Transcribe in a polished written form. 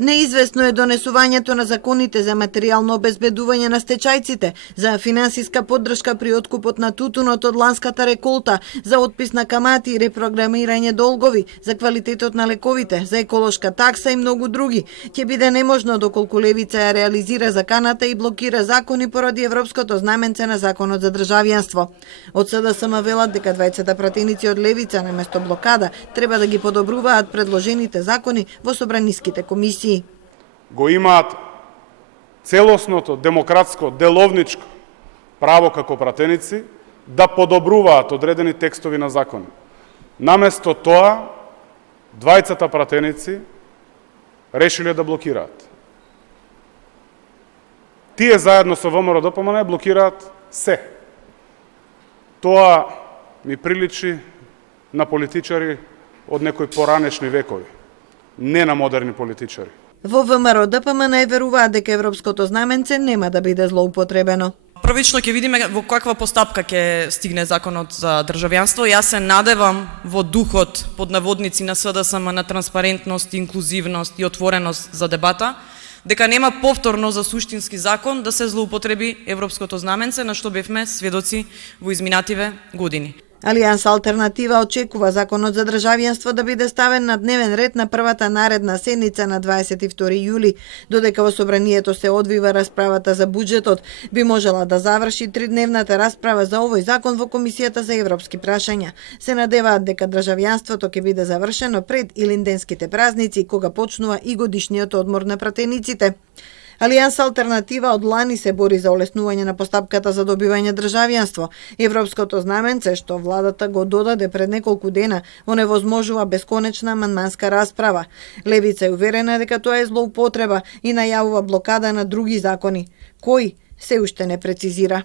Неизвестно е донесувањето на законите за материјално обезбедување на стечајците, за финансиска поддршка при откупот на тутунот од ланската реколта, за отпис на камати и репрограмирање долгови, за квалитетот на лековите, за еколошка такса и многу други. Ќе биде неможно доколку левица ја реализира заканата и блокира закони поради европското знаменце на законот за државјанство. Од СДСМ велат дека двајцата пратеници од левица наместо блокада треба да ги подобруваат предложените закони во собраниските комисии. Го имаат целосното демократско, деловничко право како пратеници да подобруваат одредени текстови на закони. Наместо тоа, двајцата пратеници решиле да блокираат. Тие заедно со ВМРО-ДПМН блокираат се. Тоа ми приличи на политичари од некои поранешни векови, не на модерни политичари. Во ВМРО-ДПМН веруваат дека европското знаменце нема да биде злоупотребено. Првично ќе видиме во каква постапка ќе стигне законот за државјанство. Јас се надевам во духот под наводници на СДСМ на транспарентност, инклузивност и отвореност за дебата, дека нема повторно за суштински закон да се злоупотреби европското знаменце, на што бевме сведоци во изминативе години. Алијанс Алтернатива очекува законот за државјанство да биде ставен на дневен ред на првата наредна седница на 22 јули. Додека во собранието се одвива расправата за буџетот, би можела да заврши тридневната расправа за овој закон во Комисијата за европски прашања. Се надеваат дека државјанството ќе биде завршено пред илинденските празници, кога почнува и годишниот одмор на пратениците. Алијанс Алтернатива од лани се бори за олеснување на постапката за добивање државјанство. Европското знаменце, што владата го додаде пред неколку дена, оневозможува бесконечна амандманска расправа. Левица е уверена дека тоа е злоупотреба и најавува блокада на други закони. Кои се уште не прецизира.